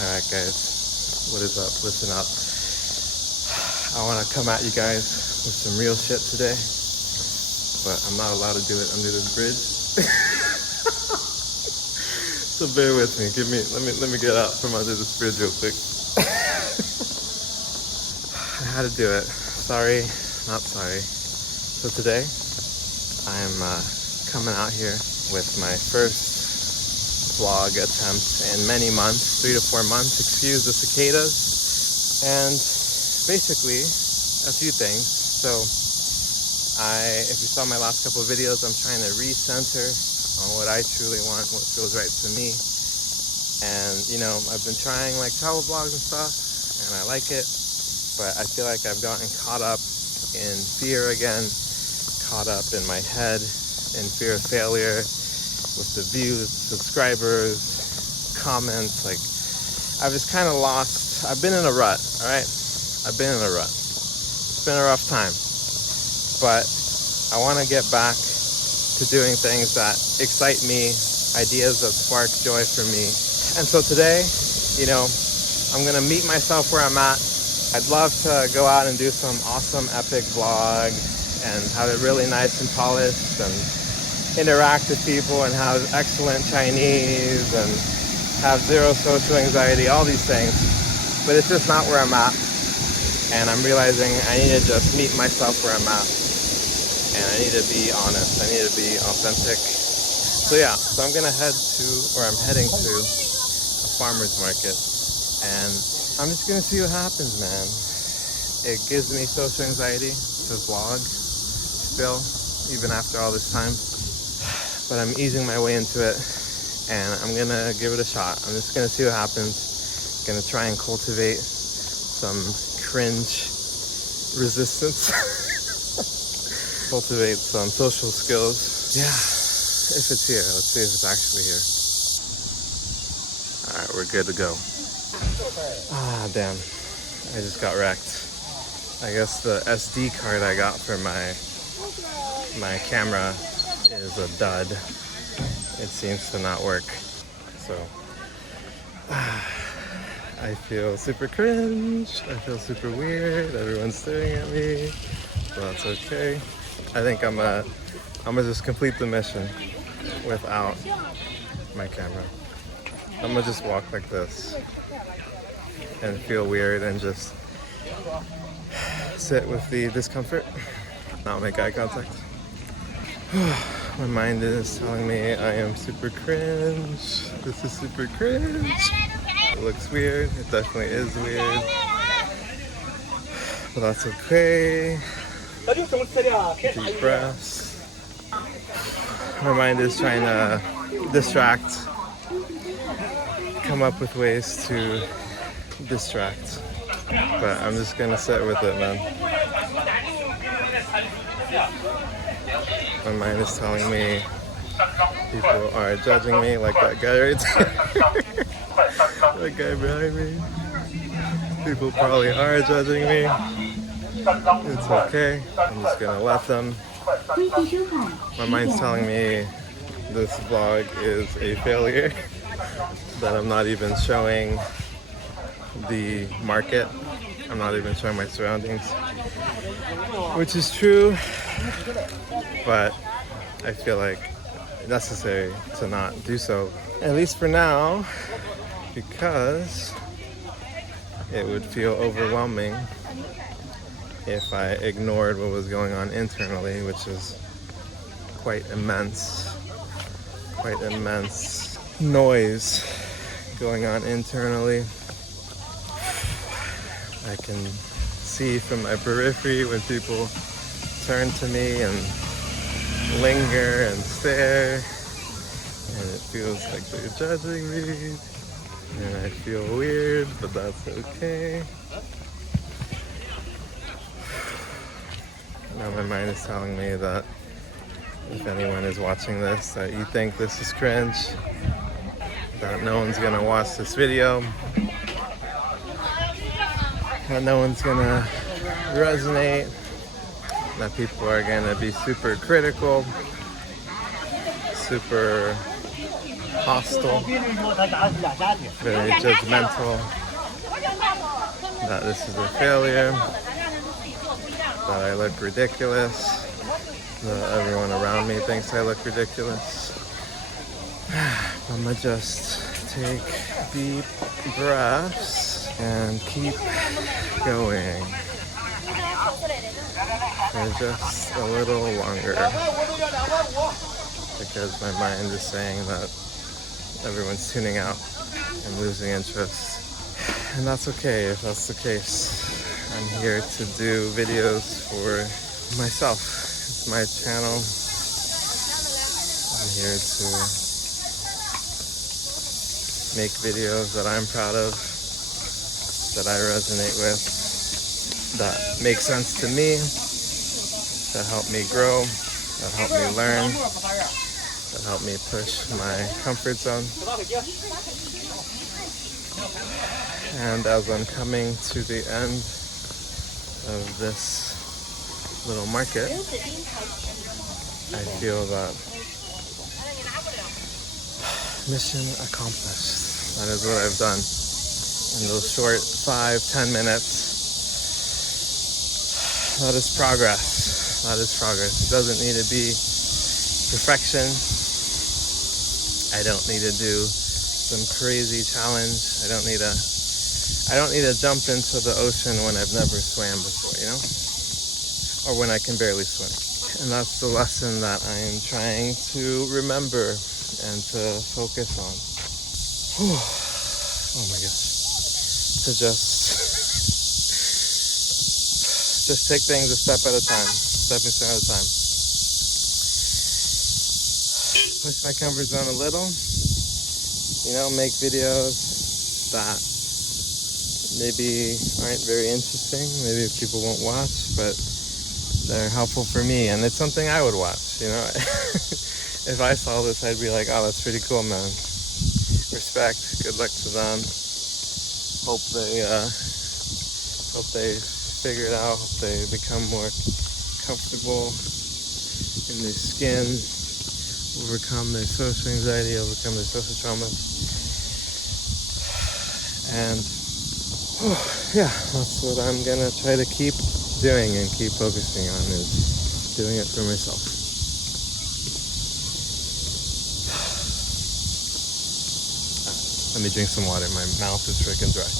Alright guys, what is up? Listen up. I want to come at you guys with some real shit today, but I'm not allowed to do it under this bridge. So bear with me. Let me get out from under this bridge real quick. I had to do it. Sorry, not sorry. So today, I'm coming out here with my first vlog attempt in many months, 3 to 4 months. Excuse the cicadas. And basically, a few things. So, if you saw my last couple of videos, I'm trying to recenter on what I truly want, what feels right to me. And, you know, I've been trying like travel vlogs and stuff, and I like it. But I feel like I've gotten caught up in fear again, caught up in my head, in fear of failure, with the views, subscribers, comments. Like, I've just kind of lost. I've been in a rut, all right? I've been in a rut. It's been a rough time. But I want to get back to doing things that excite me, ideas that spark joy for me. And so today, you know, I'm going to meet myself where I'm at. I'd love to go out and do some awesome epic vlog and have it really nice and polished and interact with people and have excellent Chinese and have zero social anxiety, all these things. But it's just not where I'm at. And I'm realizing I need to just meet myself where I'm at. And I need to be honest. I need to be authentic. So yeah, so I'm gonna I'm heading to a farmer's market. And I'm just gonna see what happens, man. It gives me social anxiety to vlog still, even after all this time. But I'm easing my way into it, and I'm gonna give it a shot. I'm just gonna see what happens. Gonna try and cultivate some cringe resistance. Cultivate some social skills. Yeah, if it's here. Let's see if it's actually here. All right, we're good to go. Ah, damn. I just got wrecked. I guess the SD card I got for my camera is a dud. It seems to not work. So I feel super cringe. I feel super weird. Everyone's staring at me. But that's okay. I think I'm gonna just complete the mission without my camera. I'm gonna just walk like this and feel weird and just sit with the discomfort, not make eye contact. My mind is telling me I am super cringe. This is super cringe. It looks weird. It definitely is weird. But that's okay. Deep breaths. My mind is trying to distract, come up with ways to distract. But I'm just gonna sit with it, man. My mind is telling me people are judging me, like that guy right there. That guy behind me. People probably are judging me. It's okay. I'm just gonna let them. My mind's telling me this vlog is a failure. That I'm not even showing the market. I'm not even showing my surroundings. Which is true. But I feel like it's necessary to not do so, at least for now, because it would feel overwhelming if I ignored what was going on internally, which is quite immense noise going on internally. I can see from my periphery when people turn to me and linger and stare, and it feels like they're judging me, and I feel weird, but that's okay. Now my mind is telling me that if anyone is watching this, that you think this is cringe, that no one's gonna watch this video, that no one's gonna resonate, that people are gonna be super critical, super hostile, very judgmental, that this is a failure, that I look ridiculous, that everyone around me thinks I look ridiculous. I'm gonna just take deep breaths and keep going for just a little longer, because my mind is saying that everyone's tuning out and losing interest. And that's okay if that's the case. I'm here to do videos for myself. It's my channel. I'm here to make videos that I'm proud of, that I resonate with, that make sense to me, that help me grow, that help me learn, that help me push my comfort zone. And as I'm coming to the end of this little market, I feel that mission accomplished. That is what I've done in those short 5-10 minutes. That is progress. That is progress. It doesn't need to be perfection. I don't need to do some crazy challenge. I don't need to jump into the ocean when I've never swam before, you know? Or when I can barely swim. And that's the lesson that I'm trying to remember and to focus on. Whew. Oh my gosh. To just take things a step at a time, stepping stone at a time. Push my comfort zone a little, you know, make videos that maybe aren't very interesting, maybe people won't watch, but they're helpful for me, and it's something I would watch, you know. If I saw this, I'd be like, oh, that's pretty cool, man. Respect, good luck to them. Hope they figure it out, hope they become more comfortable in their skin, overcome their social anxiety, overcome their social traumas. And yeah, that's what I'm gonna try to keep doing and keep focusing on, is doing it for myself. Let me drink some water, my mouth is freaking dry.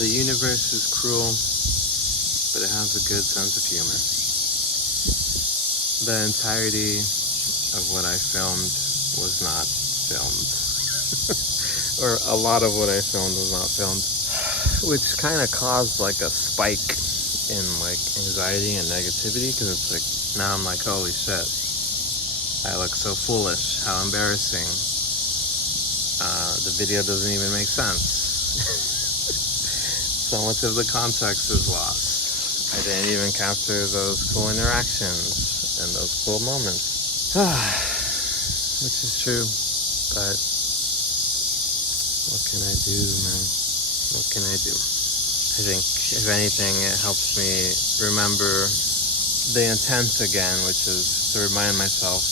The universe is cruel, but it has a good sense of humor. The entirety of what I filmed was not filmed. Or a lot of what I filmed was not filmed. Which kind of caused like a spike in like anxiety and negativity, because it's like, now I'm like, holy shit, I look so foolish, how embarrassing. The video doesn't even make sense. So much of the context is lost. I didn't even capture those cool interactions and those cool moments. Which is true, but what can I do, man? What can I do? I think, if anything, it helps me remember the intent again, which is to remind myself,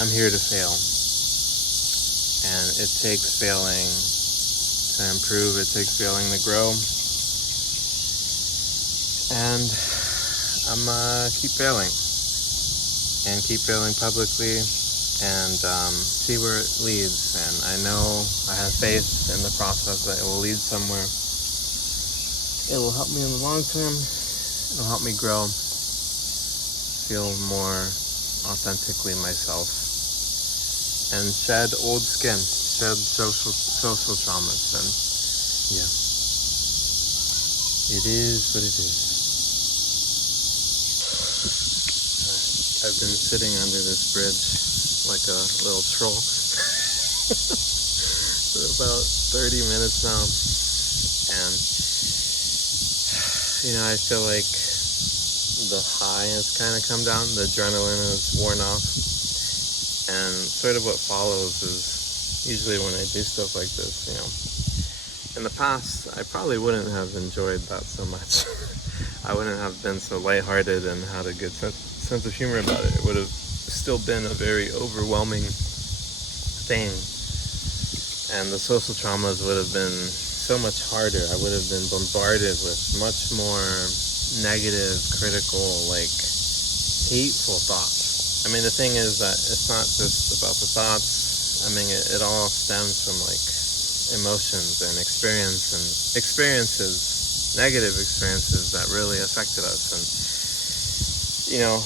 I'm here to fail. And it takes failing to improve, it takes failing to grow. And I'm keep failing, and keep failing publicly, and see where it leads. And I know, I have faith in the process that it will lead somewhere. It will help me in the long term. It will help me grow, feel more authentically myself, and shed old skin, shed social traumas. And yeah, it is what it is. I've been sitting under this bridge like a little troll for about 30 minutes now, and you know, I feel like the high has kind of come down, the adrenaline is worn off, and sort of what follows is usually when I do stuff like this, you know. In the past, I probably wouldn't have enjoyed that so much. I wouldn't have been so lighthearted and had a good sense of humor about it. It would have still been a very overwhelming thing. And the social traumas would have been so much harder. I would have been bombarded with much more negative, critical, like hateful thoughts. I mean, the thing is that it's not just about the thoughts. I mean, it all stems from like emotions and experiences, negative experiences that really affected us. And, you know,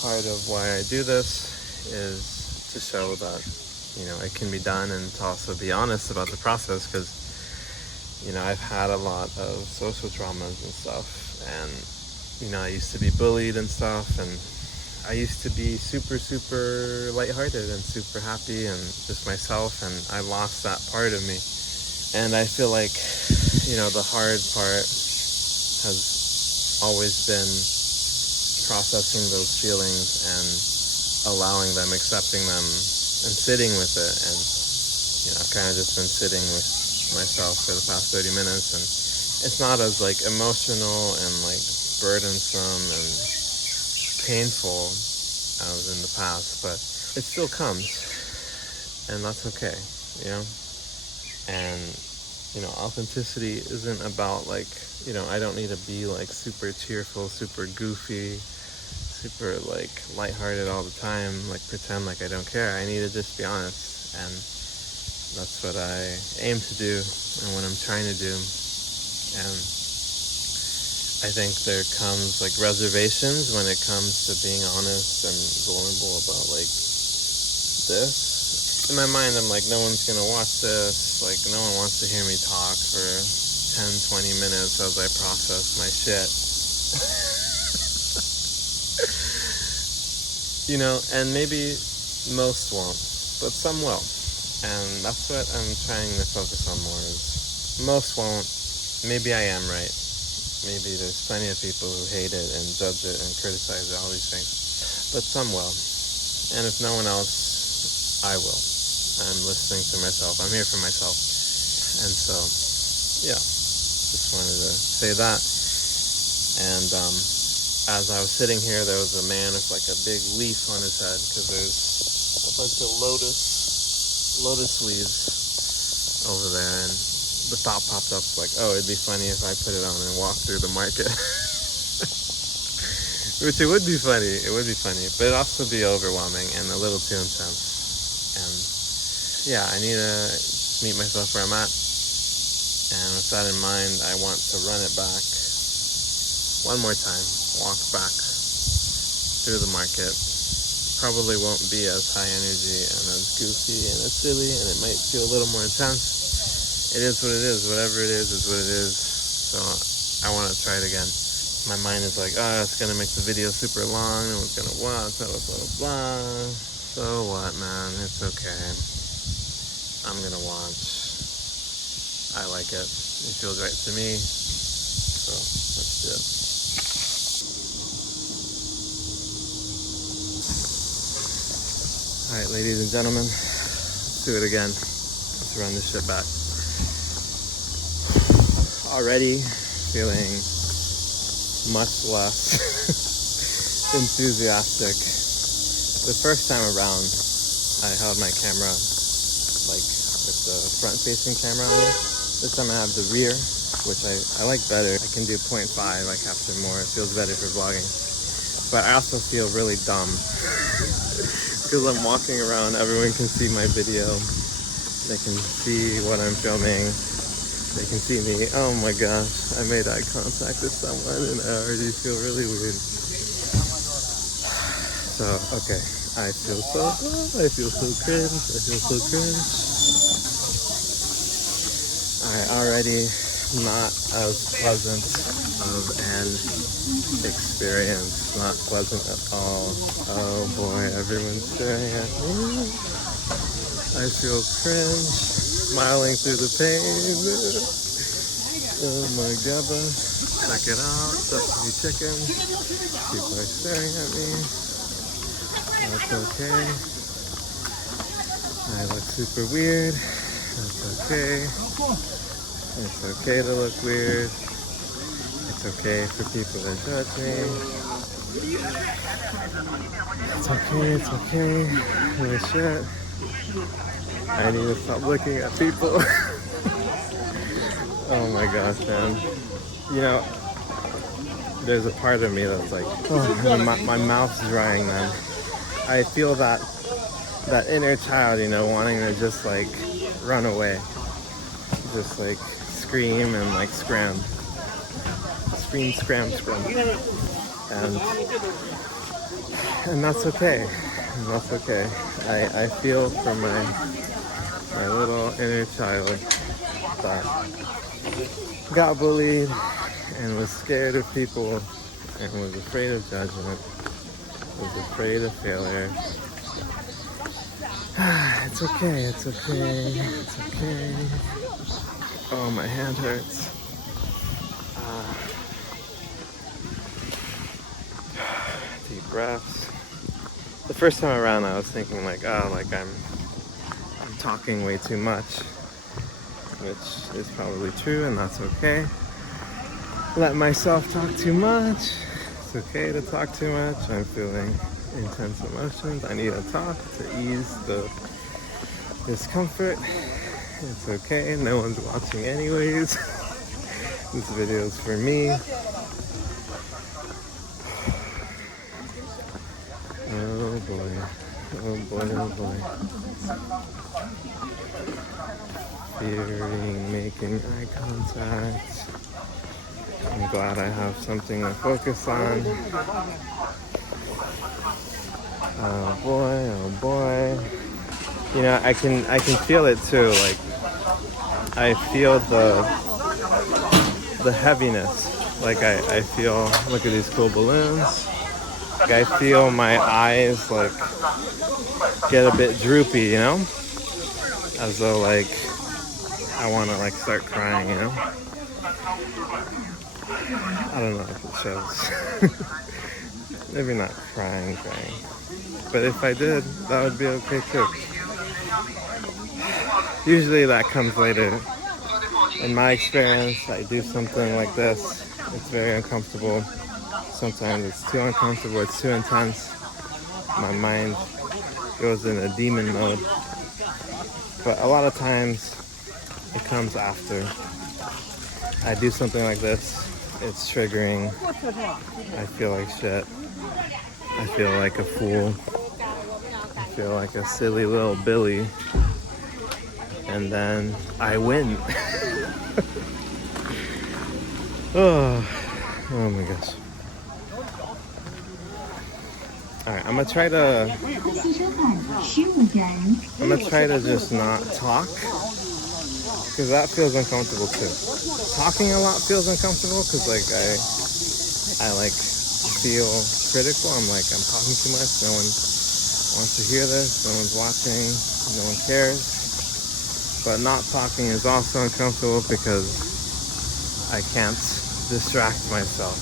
part of why I do this is to show that, you know, it can be done, and to also be honest about the process, because, you know, I've had a lot of social traumas and stuff, and, you know, I used to be bullied and stuff, and I used to be super, super lighthearted and super happy and just myself, and I lost that part of me. And I feel like, you know, the hard part has always been processing those feelings and allowing them, accepting them, and sitting with it. And, you know, I've kind of just been sitting with myself for the past 30 minutes, and it's not as like emotional and like burdensome and painful as in the past, but it still comes, and that's okay, you know. And, you know, authenticity isn't about like, you know, I don't need to be like super cheerful, super goofy, super like lighthearted all the time, like pretend like I don't care. I need to just be honest, and that's what I aim to do and what I'm trying to do. And I think there comes like reservations when it comes to being honest and vulnerable about like this. In my mind, I'm like, no one's gonna watch this. Like, no one wants to hear me talk for 10-20 minutes as I process my shit. You know, and maybe most won't, but some will. And that's what I'm trying to focus on more, is most won't. Maybe I am right. Maybe there's plenty of people who hate it and judge it and criticize it, all these things. But some will. And if no one else, I will. I'm listening to myself. I'm here for myself. And so, yeah, just wanted to say that. And as I was sitting here, there was a man with like a big leaf on his head, because there's a bunch of lotus leaves over there. And the thought popped up like, oh, it'd be funny if I put it on and walk through the market. Which it would be funny. It would be funny. But it'd also be overwhelming and a little too intense. And yeah, I need to meet myself where I'm at. And with that in mind, I want to run it back one more time. Walk back through the market. Probably won't be as high energy and as goofy and as silly, and it might feel a little more intense. It is what it is. Whatever it is what it is. So I want to try it again. My mind is like, oh, it's going to make the video super long, and we're going to watch, blah, blah, blah, blah. So what, man? It's okay. I'm going to watch. I like it. It feels right to me. So let's do it. Alright, ladies and gentlemen, let's do it again. Let's run this shit back. Already feeling much less enthusiastic. The first time around, I held my camera like with the front-facing camera on it. This time I have the rear, which I like better. I can do 0.5, I capture more. It feels better for vlogging. But I also feel really dumb. Because I'm walking around, everyone can see my video. They can see what I'm filming. They can see me. Oh my gosh, I made eye contact with someone and I already feel really weird. So, okay. I feel so cringe. Already not as pleasant of an experience. Not pleasant at all. Oh boy, everyone's staring at me. I feel cringe, smiling through the pain. Oh my god, check it out, stuffed chicken. People are staring at me. That's okay. I look super weird. That's okay. It's okay to look weird. It's okay for people to judge me. It's okay, it's okay. Holy shit. I need to stop looking at people. Oh my gosh, man. You know, there's a part of me that's like, oh, my mouth's drying, man. I feel that inner child, you know, wanting to just like run away. Just like scream and like scram. Scream, scram, scram. And that's okay. And that's okay. I feel for my little inner child that got bullied and was scared of people and was afraid of judgment, was afraid of failure. It's okay, it's okay, it's okay. Oh, my hand hurts. Deep breaths. The first time around I was thinking like, oh, like I'm talking way too much, which is probably true, and that's okay. Let myself talk too much. It's okay to talk too much. I'm feeling intense emotions. I need to talk to ease the discomfort. It's okay. No one's watching anyways. This video is for me. Oh boy. Oh boy, oh boy. Fearing making eye contact. I'm glad I have something to focus on. Oh boy, oh boy. You know, I can feel it too. Like, I feel the heaviness. Like I feel, look at these cool balloons. Like I feel my eyes like get a bit droopy, you know? As though like I want to like start crying, you know? I don't know if it shows. Maybe not crying. But if I did, that would be okay too. Usually that comes later. In my experience, I do something like this. It's very uncomfortable. Sometimes it's too uncomfortable, it's too intense. My mind goes in a demon mode. But a lot of times, it comes after. I do something like this. It's triggering. I feel like shit. I feel like a fool. I feel like a silly little Billy. And then I win. Oh my gosh. Alright, I'm gonna try to just not talk, because that feels uncomfortable too. Talking a lot feels uncomfortable because like I like feel critical. I'm talking too much. No one wants to hear this. No one's watching. No one cares. But not talking is also uncomfortable because I can't distract myself.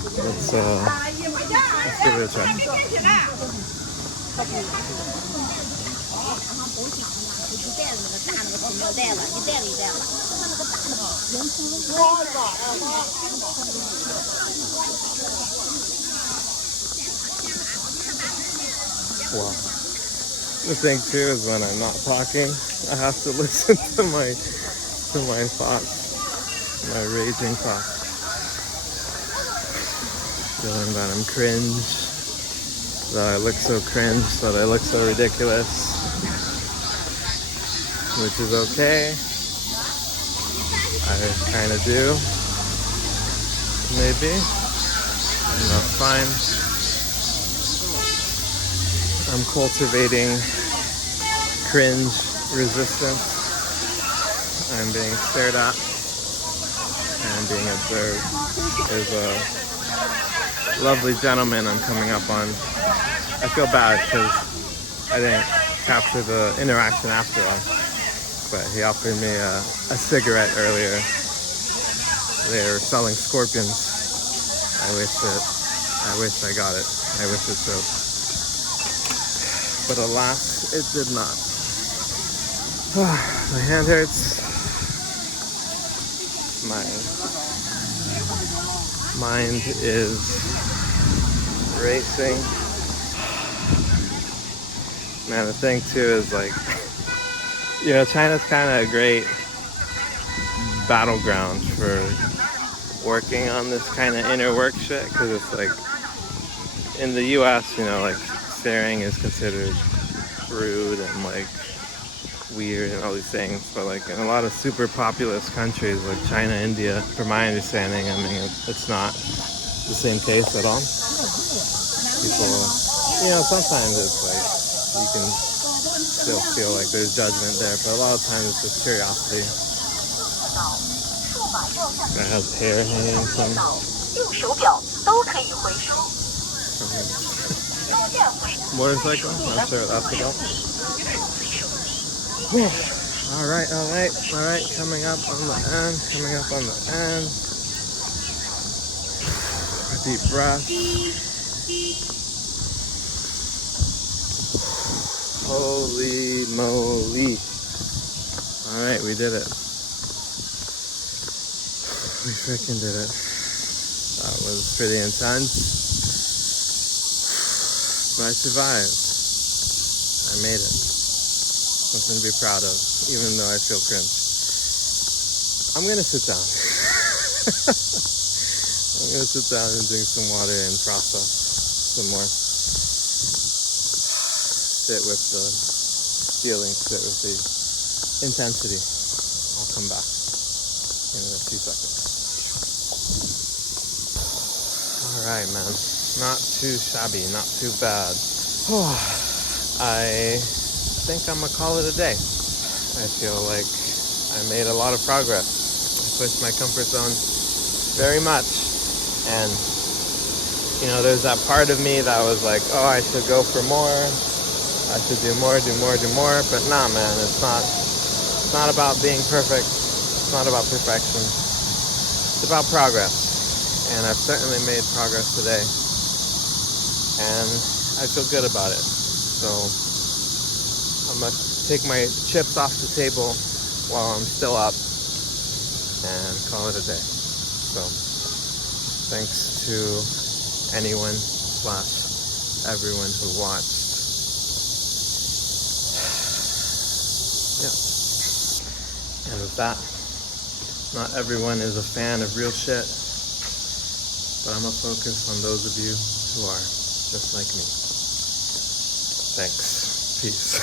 Let's give it a try. Wow. The thing too is when I'm not talking, I have to listen to my thoughts, my raging thoughts. Feeling that I'm cringe, that I look so cringe, that I look so ridiculous, which is okay. I kind of do, maybe, and that's fine. I'm cultivating cringe resistance. I'm being stared at and being observed. There's a lovely gentleman I'm coming up on. I feel bad because I didn't capture the interaction after all, but he offered me a cigarette earlier. They were selling scorpions. I wish I got it. I wish it showed. But alas, it did not. My hand hurts. mind is racing. Man, the thing too is like, you know, China's kind of a great battleground for working on this kind of inner work shit, because it's like, in the US, you know, like staring is considered rude and like weird and all these things, but like in a lot of super populous countries like China, India, from my understanding, I mean, it's not the same case at all. People, you know, sometimes it's like you can still feel like there's judgment there, but a lot of times it's just curiosity. Guy has hair hanging from motorcycle. Not sure what that's about. All right. Coming up on the end. Deep breath. Holy moly. All right, we did it. We freaking did it. That was pretty intense. But I survived. I made it. Something to be proud of, even though I feel cringe. I'm gonna sit down. I'm gonna sit down and drink some water and process some more. Sit with the feeling, sit with the intensity. I'll come back in a few seconds. Alright, man. Not too shabby, not too bad. I think I'm gonna call it a day. I feel like I made a lot of progress. I pushed my comfort zone very much. And, you know, there's that part of me that was like, oh, I should go for more. I should do more. But nah, man, it's not about being perfect. It's not about perfection. It's about progress. And I've certainly made progress today. And I feel good about it. So I'm going to take my chips off the table while I'm still up and call it a day. So thanks to anyone / everyone who watched. Yeah. And with that, not everyone is a fan of real shit, but I'm going to focus on those of you who are just like me. Thanks. Peace.